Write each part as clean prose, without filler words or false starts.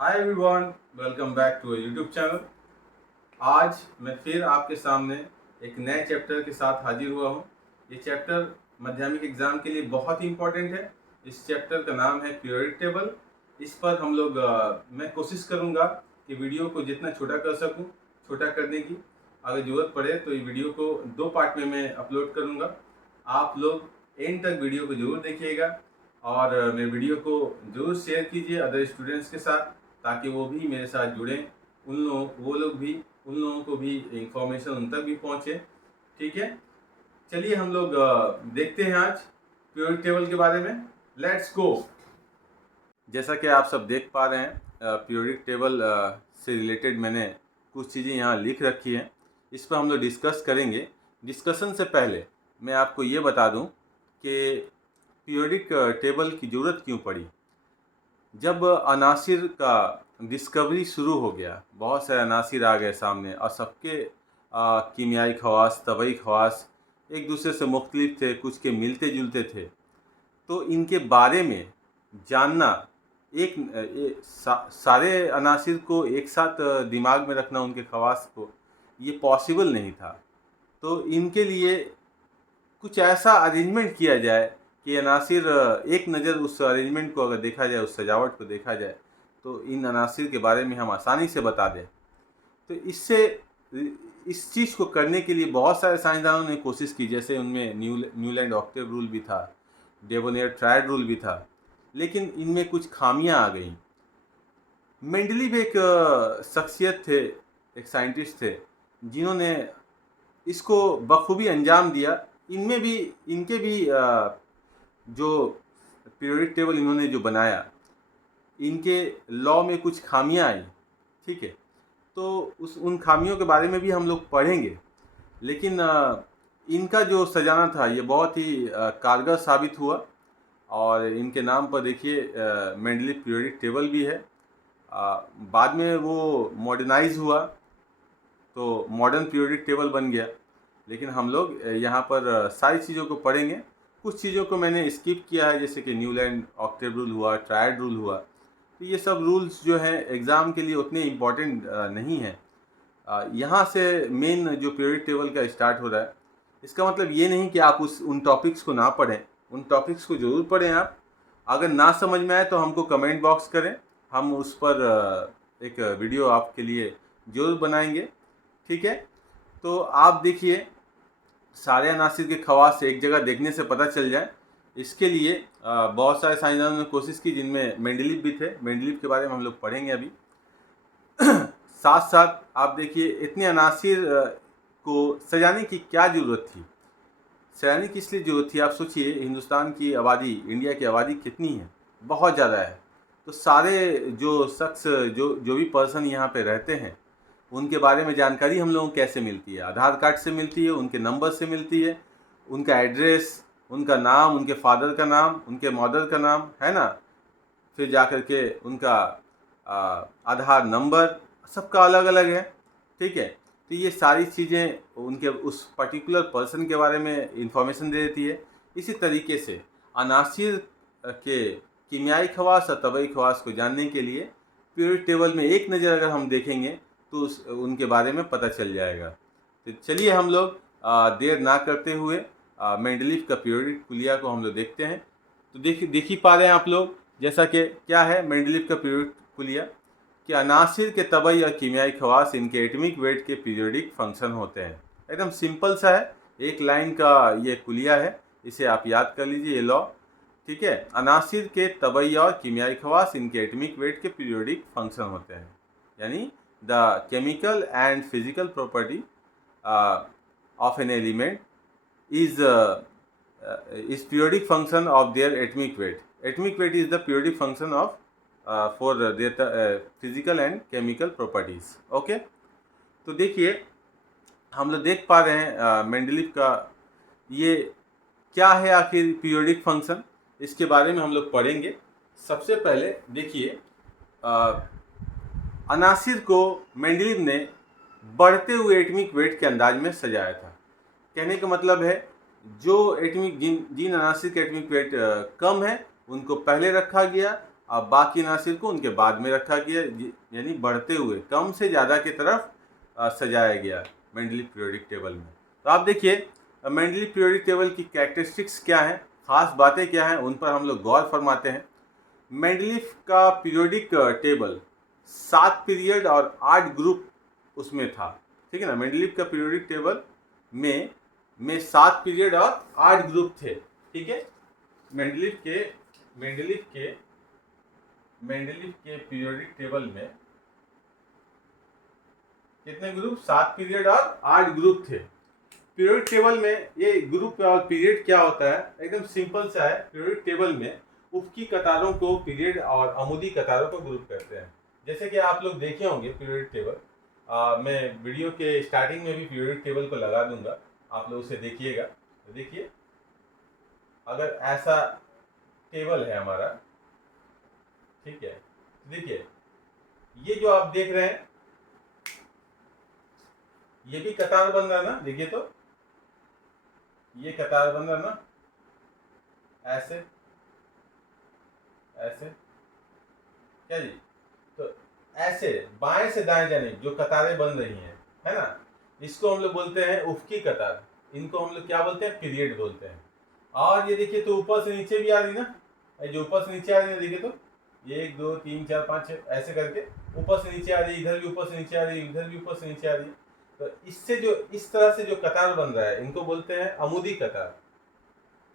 Hi everyone, welcome back to YouTube channel. आज मैं फिर आपके सामने एक नए चैप्टर के साथ हाजिर हुआ हूँ। ये चैप्टर माध्यमिक एग्जाम के लिए बहुत ही इम्पोर्टेंट है। इस चैप्टर का नाम है पीरियोडिक टेबल। इस पर हम लोग मैं कोशिश करूँगा कि वीडियो को जितना छोटा कर सकूँ छोटा करने की। अगर ज़रूरत पड़े तो ये वीडियो को 2 पार्ट में मैं अपलोड करूँगा। आप लोग एंड तक वीडियो को ज़रूर देखिएगा और मेरे वीडियो को ज़रूर शेयर कीजिए अदर स्टूडेंट्स के साथ, ताकि वो भी मेरे साथ जुड़ें। उन लोगों को भी इंफॉर्मेशन उन तक भी पहुँचे। ठीक है, चलिए हम लोग देखते हैं आज पीरियोडिक टेबल के बारे में। Let's go. जैसा कि आप सब देख पा रहे हैं, पीरियोडिक टेबल से रिलेटेड मैंने कुछ चीज़ें यहाँ लिख रखी हैं। इस पर हम लोग डिस्कस करेंगे। डिस्कशन से पहले मैं आपको ये बता दूं कि पीरियोडिक टेबल की ज़रूरत क्यों पड़ी। जब अनासिर का डिस्कवरी शुरू हो गया, बहुत सारे अनासिर आ गए सामने और सबके कीमियाई खवास, तबई खवास एक दूसरे से मुख्तलिफ थे, कुछ के मिलते जुलते थे। तो इनके बारे में जानना, सारे अनासिर को एक साथ दिमाग में रखना, उनके खवास को, ये पॉसिबल नहीं था। तो इनके लिए कुछ ऐसा अरेंजमेंट किया जाए कि अनासिर, एक नज़र उस अरेंजमेंट को अगर देखा जाए, उस सजावट को देखा जाए, तो इन अनासिर के बारे में हम आसानी से बता दें। तो इससे इस चीज़ को करने के लिए बहुत सारे साइंसदानों ने कोशिश की। जैसे उनमें न्यूलैंड ऑक्टेव रूल भी था, डेवोनियर ट्रायड रूल भी था, लेकिन इनमें कुछ खामियां आ गई। मेंडलीव एक शख्सियत थे, एक साइंटिस्ट थे, जिन्होंने इसको बखूबी अंजाम दिया। इनमें भी, इनके भी जो पीरियोडिक टेबल इन्होंने जो बनाया, इनके लॉ में कुछ खामियां आई। ठीक है, तो उन खामियों के बारे में भी हम लोग पढ़ेंगे। लेकिन इनका जो सजाना था ये बहुत ही कारगर साबित हुआ और इनके नाम पर देखिए मेंडलीव पीरियोडिक टेबल भी है। बाद में वो मॉडर्नाइज हुआ तो मॉडर्न पीरियोडिक टेबल बन गया। लेकिन हम लोग यहाँ पर सारी चीज़ों को पढ़ेंगे। कुछ चीज़ों को मैंने स्किप किया है, जैसे कि न्यूलैंड ऑक्टेव रूल हुआ, ट्रायड रूल हुआ। तो ये सब रूल्स जो हैं एग्ज़ाम के लिए उतने इम्पॉर्टेंट नहीं हैं। यहाँ से मेन जो पीरियोडिक टेबल का स्टार्ट हो रहा है। इसका मतलब ये नहीं कि आप उन टॉपिक्स को ना पढ़ें, उन टॉपिक्स को ज़रूर पढ़ें आप। अगर ना समझ में आए तो हमको कमेंट बॉक्स करें, हम उस पर एक वीडियो आपके लिए ज़रूर बनाएंगे। ठीक है, तो आप देखिए, सारे अनासिर के खवास एक जगह देखने से पता चल जाए, इसके लिए बहुत सारे साइंसदानों ने कोशिश की, जिनमें मेंडलीव भी थे। मेंडलीव के बारे में हम लोग पढ़ेंगे अभी। साथ साथ आप देखिए, इतने अनासिर को सजाने की क्या ज़रूरत थी। सजाने की इसलिए ज़रूरत थी, आप सोचिए हिंदुस्तान की आबादी, इंडिया की आबादी कितनी है, बहुत ज़्यादा है। तो सारे जो शख्स, जो भी पर्सन यहाँ पे रहते हैं, उनके बारे में जानकारी हम लोगों को कैसे मिलती है? आधार कार्ड से मिलती है, उनके नंबर से मिलती है, उनका एड्रेस, उनका नाम, उनके फादर का नाम, उनके मदर का नाम, है ना। फिर जा कर के उनका आधार नंबर, सबका अलग अलग है। ठीक है, तो ये सारी चीज़ें उनके उस पर्टिकुलर पर्सन के बारे में इंफॉर्मेशन दे देती है। इसी तरीके से अनासिर के कीमियाई खवास और तबई खवास को जानने के लिए पीरियोडिक टेबल में एक नज़र अगर हम देखेंगे तो उनके बारे में पता चल जाएगा। तो चलिए हम लोग देर ना करते हुए मेंडलीव का पीरियोडिक कुलिया को हम लोग देखते हैं। तो देख ही पा रहे हैं आप लोग, जैसा कि क्या है मेंडलीव का पीरियोडिक कुलिया, कि अनासिर के तबई और कीमियाई खवास इनके एटॉमिक वेट के पीरियोडिक फंक्शन होते हैं। एकदम सिंपल सा है, एक लाइन का ये कुलिया है, इसे आप याद कर लीजिए, ये लॉ। ठीक है, अनासिर के तबई और कीमियाई खवास इनके एटॉमिक वेट के पीरियोडिक फंक्शन होते हैं, यानी the chemical and physical property of an element is periodic function of their atomic weight. Atomic weight is the periodic function of for their physical and chemical properties. Okay, तो देखिए हम लोग देख पा रहे हैं मेंडलीव का ये क्या है आखिर पीरियोडिक फंक्शन, इसके बारे में हम लोग पढ़ेंगे। सबसे पहले देखिए, अनासिर को मेंडलीव ने बढ़ते हुए एटॉमिक वेट के अंदाज में सजाया था। कहने का मतलब है, जो एटॉमिक जिन जिन अनासिर का एटॉमिक वेट कम है उनको पहले रखा गया, अब बाकी अनासिर को उनके बाद में रखा गया, यानी बढ़ते हुए कम से ज़्यादा की तरफ सजाया गया मेंडलीव पीरियोडिक टेबल में। तो आप देखिए मेंडलीव पीरियोडिक टेबल की कैरेक्टरिस्टिक्स क्या हैं, खास बातें क्या हैं, उन पर हम लोग गौर फरमाते हैं। मेंडलीव का पीरियोडिक टेबल 7 पीरियड और 8 ग्रुप उसमें था, ठीक है ना। मेंडलीव का पीरियोडिक टेबल में 7 पीरियड और 8 ग्रुप थे, ठीक है। मेंडलीव के पीरियोडिक टेबल में कितने ग्रुप, 7 पीरियड और 8 ग्रुप थे। पीरियोडिक टेबल में ये ग्रुप और पीरियड क्या होता है, एकदम सिंपल सा है। पीरियोडिक टेबल में उफ़क़ी कतारों को पीरियड और अमुदी कतारों को ग्रुप करते हैं। जैसे कि आप लोग देखे होंगे पीरियोडिक टेबल, मैं वीडियो के स्टार्टिंग में भी पीरियोडिक टेबल को लगा दूंगा, आप लोग उसे देखिएगा। तो देखिए, अगर ऐसा टेबल है हमारा, ठीक है, देखिए ये जो आप देख रहे हैं ये भी कतार बन रहा है ना, देखिए तो ये कतार बन रहा है ना, ऐसे ऐसे, क्या जी, तो ऐसे बाएं से दाएं जानिब जो कतारें बन रही हैं, है ना, इसको हम लोग बोलते हैं उफ़क़ी कतार। इनको हम लोग क्या बोलते हैं, पीरियड बोलते हैं। और ये देखिए तो ऊपर से नीचे भी आ रही ना, जो ऊपर से नीचे आ रही है, देखिए तो 1 2 3 4 5 6 ऐसे करके ऊपर से नीचे आ रही है, इधर भी ऊपर से नीचे आ रही है, इधर भी ऊपर से नीचे आ रही है। तो इससे जो इस तरह से जो कतार बन रहा है इनको बोलते हैं अमुदी कतार,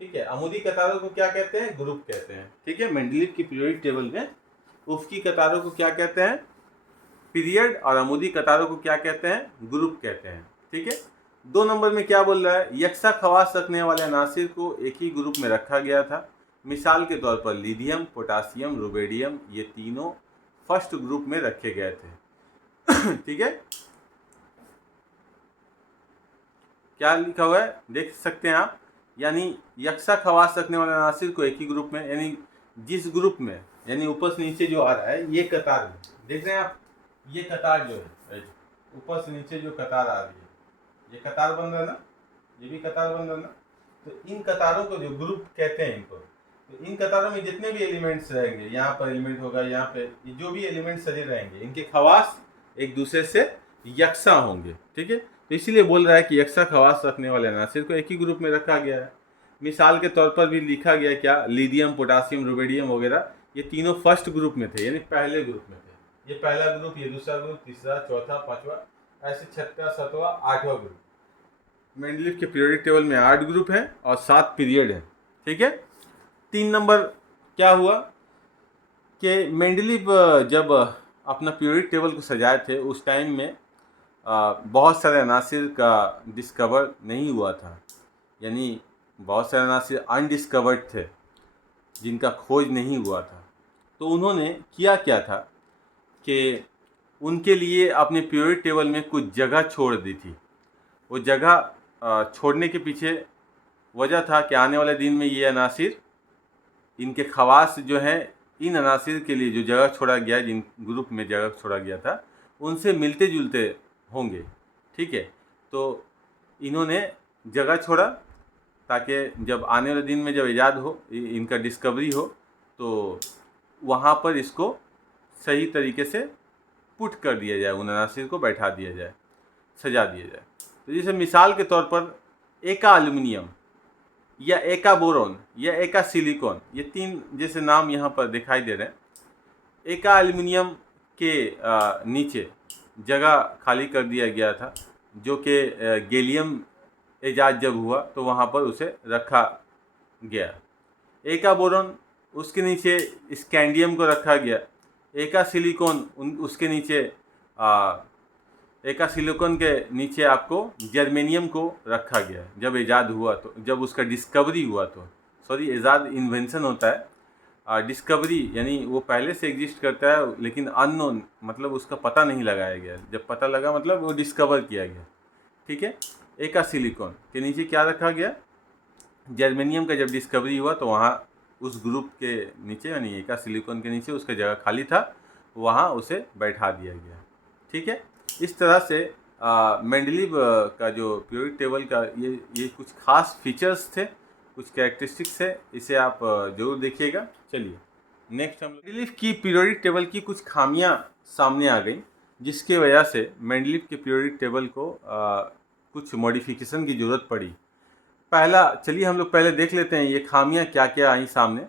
ठीक है। अमुदी कतारों को क्या कहते हैं, ग्रुप कहते हैं, ठीक है। मेंडलीव की पीरियोडिक टेबल में उफ़क़ी कतारों को क्या कहते हैं, पीरियड, और अमुदी कतारों को क्या कहते हैं, ग्रुप कहते हैं, ठीक है। 2 नंबर में क्या बोल रहा है, यक्सा खवास रखने वाले अनासिर को एक ही ग्रुप में रखा गया था। मिसाल के तौर पर लिथियम, पोटासियम, रुबेडियम, ये तीनों फर्स्ट ग्रुप में रखे गए थे ठीक है। क्या लिखा हुआ है देख सकते हैं आप, यानी यक्सा खवास रखने वाले अनासिर को एक ही ग्रुप में, यानी जिस ग्रुप में, यानी ऊपर से नीचे जो आ रहा है ये कतार में देख रहे हैं आप, ये कतार जो है ऊपर से नीचे जो कतार आ रही है ये कतार बन रहा है ना, ये भी कतार बन रहा है ना। तो इन कतारों को जो ग्रुप कहते हैं इनको, तो इन कतारों में जितने भी एलिमेंट्स रहेंगे, यहाँ पर एलिमेंट होगा, यहाँ पे जो भी एलिमेंट सजे रहेंगे, इनके खवास एक दूसरे से यकसा होंगे, ठीक है। तो इसीलिए बोल रहा है कि यकसा खवास रखने वाले अनासिर को एक ही ग्रुप में रखा गया है। मिसाल के तौर पर भी लिखा गया क्या, लिथियम, पोटासियम, रुबेडियम वगैरह ये तीनों फर्स्ट ग्रुप में थे, यानी पहले ग्रुप में थे। ये पहला ग्रुप, ये दूसरा ग्रुप, तीसरा, चौथा, पांचवा, ऐसे छठा, सातवां, आठवां ग्रुप। मेंडलीव के पीरियोडिक टेबल में 8 ग्रुप हैं और 7 पीरियड हैं, ठीक है। 3 नंबर क्या हुआ कि मेंडलीव जब अपना पीरियोडिक टेबल को सजाए थे उस टाइम में बहुत सारे अनासिर का डिस्कवर नहीं हुआ था, यानी बहुत सारे अनासिर अनडिस्कवर्ड थे जिनका खोज नहीं हुआ था। तो उन्होंने किया क्या था कि उनके लिए अपने पीरियोडिक टेबल में कुछ जगह छोड़ दी थी। वो जगह छोड़ने के पीछे वजह था कि आने वाले दिन में ये अनासिर, इनके खवास जो हैं, इन अनासिर के लिए जो जगह छोड़ा गया, जिन ग्रुप में जगह छोड़ा गया था, उनसे मिलते जुलते होंगे, ठीक है। तो इन्होंने जगह छोड़ा ताकि जब आने वाले दिन में जब ईजाद हो, इनका डिस्कवरी हो, तो वहाँ पर इसको सही तरीके से पुट कर दिया जाए, उन अनासिर को बैठा दिया जाए, सजा दिया जाए। तो जैसे मिसाल के तौर पर एका एल्युमिनियम या एका बोरोन या एका सिलिकॉन, ये 3 जैसे नाम यहाँ पर दिखाई दे रहे हैं। एका एल्युमिनियम के नीचे जगह खाली कर दिया गया था, जो कि गैलियम ईजाद जब हुआ तो वहाँ पर उसे रखा गया। एका बोरोन, उसके नीचे स्कैंडियम को रखा गया। एका सिलिकॉन, उसके नीचे एका सिलिकॉन के नीचे आपको जर्मेनियम को रखा गया जब ईजाद हुआ, तो जब उसका डिस्कवरी हुआ, तो सॉरी, ईजाद इन्वेंशन होता है, डिस्कवरी यानी वो पहले से एग्जिस्ट करता है लेकिन अननोन, मतलब उसका पता नहीं लगाया गया, जब पता लगा मतलब वो डिस्कवर किया गया, ठीक है। एका सिलिकॉन के नीचे क्या रखा गया, जर्मेनियम का जब डिस्कवरी हुआ तो वहाँ उस ग्रुप के नीचे, यानी एका सिलिकॉन के नीचे उसका जगह खाली था, वहाँ उसे बैठा दिया गया, ठीक है। इस तरह से मेंडलीव का जो पीरियोडिक टेबल का ये कुछ खास फीचर्स थे, कुछ कैरेक्टरिस्टिक्स है, इसे आप ज़रूर देखिएगा। चलिए। नेक्स्ट हम मेंडलीफ की पीरियोडिक टेबल की कुछ खामियां सामने आ गई, जिसके वजह से मेंडलीफ के पीरियोडिक टेबल को कुछ मॉडिफिकेशन की ज़रूरत पड़ी। चलिए हम लोग पहले देख लेते हैं ये खामियां क्या क्या आई सामने।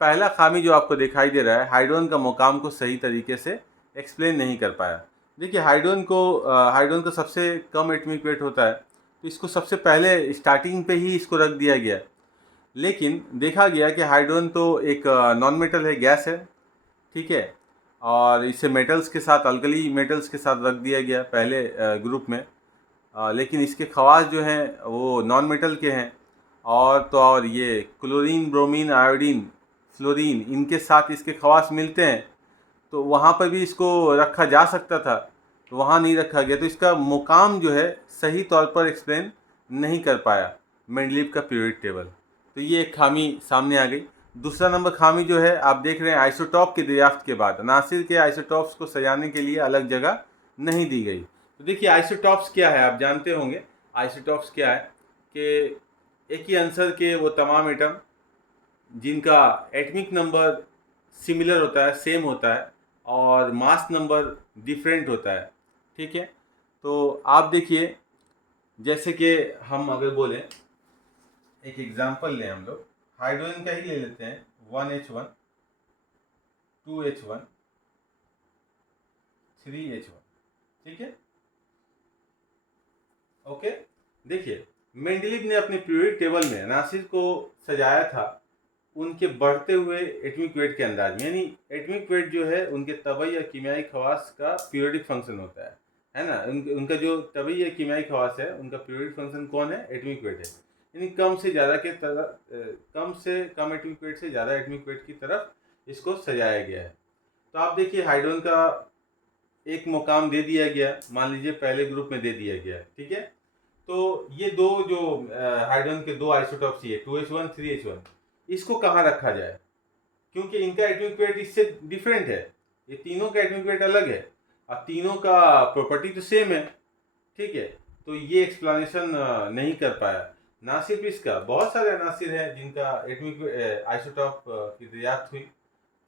पहला खामी जो आपको दिखाई दे रहा है, हाइड्रोजन का मुकाम को सही तरीके से एक्सप्लेन नहीं कर पाया। देखिए हाइड्रोजन को सबसे कम एटॉमिक वेट होता है, तो इसको सबसे पहले स्टार्टिंग पे ही इसको रख दिया गया। लेकिन देखा गया कि हाइड्रोजन तो एक नॉन मेटल है, गैस है, ठीक है, और इसे मेटल्स के साथ, अल्कली मेटल्स के साथ रख दिया गया पहले ग्रुप में। लेकिन इसके खवास जो हैं वो नॉन मेटल के हैं, और तो और ये क्लोरीन, ब्रोमीन, आयोडीन, फ्लोरीन, इनके साथ इसके खवास मिलते हैं। तो वहाँ पर भी इसको रखा जा सकता था, तो वहाँ नहीं रखा गया, तो इसका मुकाम जो है सही तौर पर एक्सप्लेन नहीं कर पाया मेंडलीव का पीरियोडिक टेबल। तो ये एक खामी सामने आ गई। दूसरा नंबर खामी जो है, आप देख रहे हैं आइसोटॉप के दरियाफ्त के बाद अनासिर के आइसोटॉप्स को सजाने के लिए अलग जगह नहीं दी गई। तो देखिए आइसोटॉप्स क्या है, आप जानते होंगे आइसोटॉप्स क्या है, कि एक ही आंसर के वो तमाम एटम जिनका एटमिक नंबर सिमिलर होता है, सेम होता है, और मास नंबर डिफरेंट होता है, ठीक है। तो आप देखिए, जैसे कि हम अगर बोलें, एक एग्जांपल लें हम लोग, हाइड्रोजन का ही ले लेते हैं, 1H1, 2H1, 3H1, ठीक है, ओके। देखिए मेंडलीव ने अपने पीरियोडिक टेबल में अनासिर को सजाया था उनके बढ़ते हुए एटॉमिक वेट के अंदाज में, यानी एटॉमिक वेट जो है उनके तबई या कीमियाई खवास का पीरियोडिक फंक्शन होता है ना। उनका जो तबई या कीमियाई खवास है, उनका पीरियोडिक फंक्शन कौन है, एटॉमिक वेट है। यानी कम से ज़्यादा के तरफ, कम से कम एटॉमिक वेट से ज़्यादा एटॉमिक वेट की तरफ इसको सजाया गया है। तो आप देखिए हाइड्रोजन का एक मुकाम दे दिया गया, मान लीजिए पहले ग्रुप में दे दिया गया, ठीक है। तो ये दो जो हाइड्रोजन के दो आइसोटॉप्स ये 2H1, 3H1, इसको कहाँ रखा जाए, क्योंकि इनका एटॉमिक वेट इससे डिफरेंट है, ये तीनों का एटॉमिक वेट अलग है और तीनों का प्रॉपर्टी तो सेम है, ठीक है। तो ये एक्सप्लेनेशन नहीं कर पाया। ना सिर्फ इसका, बहुत सारे अनासिर हैं जिनका एटॉमिक आइसोटॉप की दरियाफ्त हुई,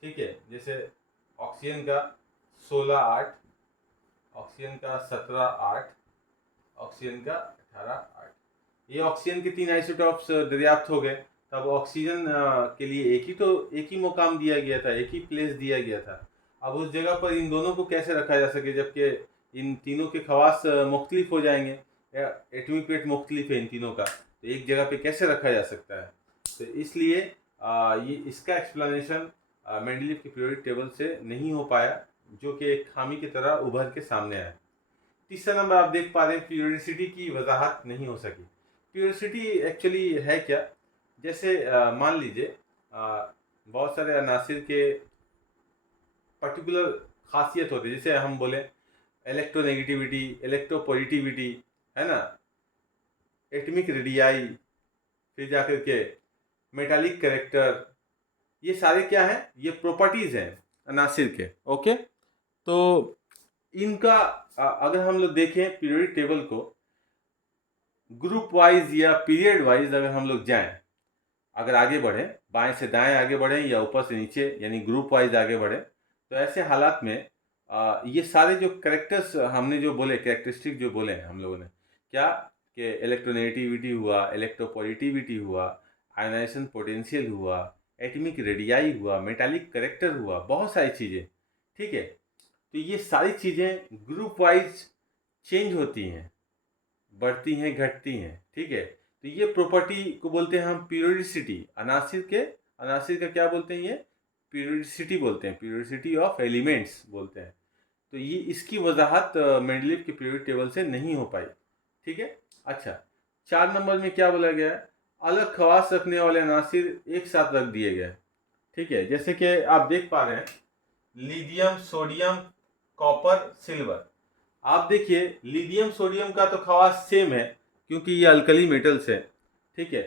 ठीक है, जैसे ऑक्सीजन का 16-8, ऑक्सीजन का 17-8, ऑक्सीजन का 18-8, ये ऑक्सीजन के 3 आइसोटॉप्स दरियाफ्त हो गए। तब ऑक्सीजन के लिए एक ही मुकाम दिया गया था, एक ही प्लेस दिया गया था। अब उस जगह पर इन दोनों को कैसे रखा जा सके, जबकि इन तीनों के खवास मुख्तलिफ हो जाएंगे, एटॉमिक वेट मुख्तलिफ है इन तीनों का, तो एक जगह पे कैसे रखा जा सकता है। तो इसलिए ये इसका एक्सप्लेनेशन मेंडलीव के पीरियोडिक टेबल से नहीं हो पाया, जो कि एक खामी की तरह उभर के सामने आया। तीसरा नंबर आप देख पा रहे हैं, पीरियोडिसिटी की वजाहत नहीं हो सकी। पीरियोडिसिटी एक्चुअली है क्या, जैसे मान लीजिए बहुत सारे अनासिर के पर्टिकुलर खासियत होती है, जैसे हम बोले इलेक्ट्रोनेगेटिविटी, इलेक्ट्रोपॉजिटिविटी, है ना, एटमिक रेडियाई, फिर जाकर के मेटालिक कैरेक्टर, ये सारे क्या हैं, ये प्रॉपर्टीज हैं अनासिर के, ओके। तो इनका अगर हम लोग देखें पीरियोडिक टेबल को ग्रुप वाइज या पीरियड वाइज, अगर हम लोग जाएं, अगर आगे बढ़ें, बाएं से दाएं आगे बढ़ें या ऊपर से नीचे, यानी ग्रुप वाइज आगे बढ़ें, तो ऐसे हालात में ये सारे जो कैरेक्टर्स हमने जो बोले, कैरेक्टरिस्टिक जो बोले हैं हम लोगों ने, क्या कि इलेक्ट्रोनेगेटिविटी हुआ, इलेक्ट्रोपॉजिटिविटी हुआ, आयनाइजेशन पोटेंशियल हुआ, एटमिक रेडियाई हुआ, मेटालिक कैरेक्टर हुआ, बहुत सारी चीज़ें, ठीक है। तो ये सारी चीज़ें ग्रुप वाइज चेंज होती हैं, बढ़ती हैं, घटती हैं, ठीक है। तो ये प्रॉपर्टी को बोलते हैं हम पीरियोडिसिटी। अनासिर का क्या बोलते हैं, ये पीरियोडिसिटी बोलते हैं, पीरियोडिसिटी ऑफ एलिमेंट्स बोलते हैं। तो ये इसकी वजाहत मेंडलीव के पीरियोडिक टेबल से नहीं हो पाई, ठीक है। अच्छा, 4 नंबर में क्या बोला गया है, अलग खवास रखने वाले अनासिर एक साथ रख दिए गए, ठीक है। जैसे कि आप देख पा रहे हैं लिथियम, सोडियम, कॉपर, सिल्वर। आप देखिए लिथियम सोडियम का तो खवास सेम है, क्योंकि ये अल्कली मेटल्स है, ठीक है।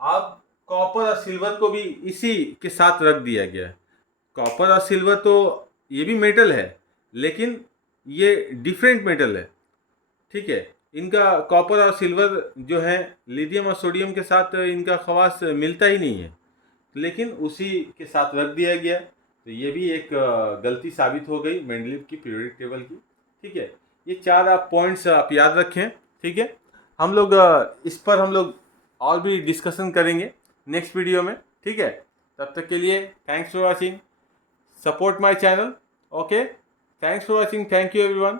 अब कॉपर और सिल्वर को भी इसी के साथ रख दिया गया है। कॉपर और सिल्वर तो ये भी मेटल है, लेकिन ये डिफरेंट मेटल है, ठीक है। इनका कॉपर और सिल्वर जो है लिथियम और सोडियम के साथ इनका खवास मिलता ही नहीं है, लेकिन उसी के साथ रख दिया गया। तो ये भी एक गलती साबित हो गई मेंडलीव की पीरियोडिक टेबल की। ठीक है, ये 4 आप पॉइंट्स आप याद रखें। ठीक है, हम लोग इस पर हम लोग और भी डिस्कशन करेंगे नेक्स्ट वीडियो में। ठीक है, तब तक के लिए thanks for watching, support my channel. Okay, thanks for watching, thank you everyone.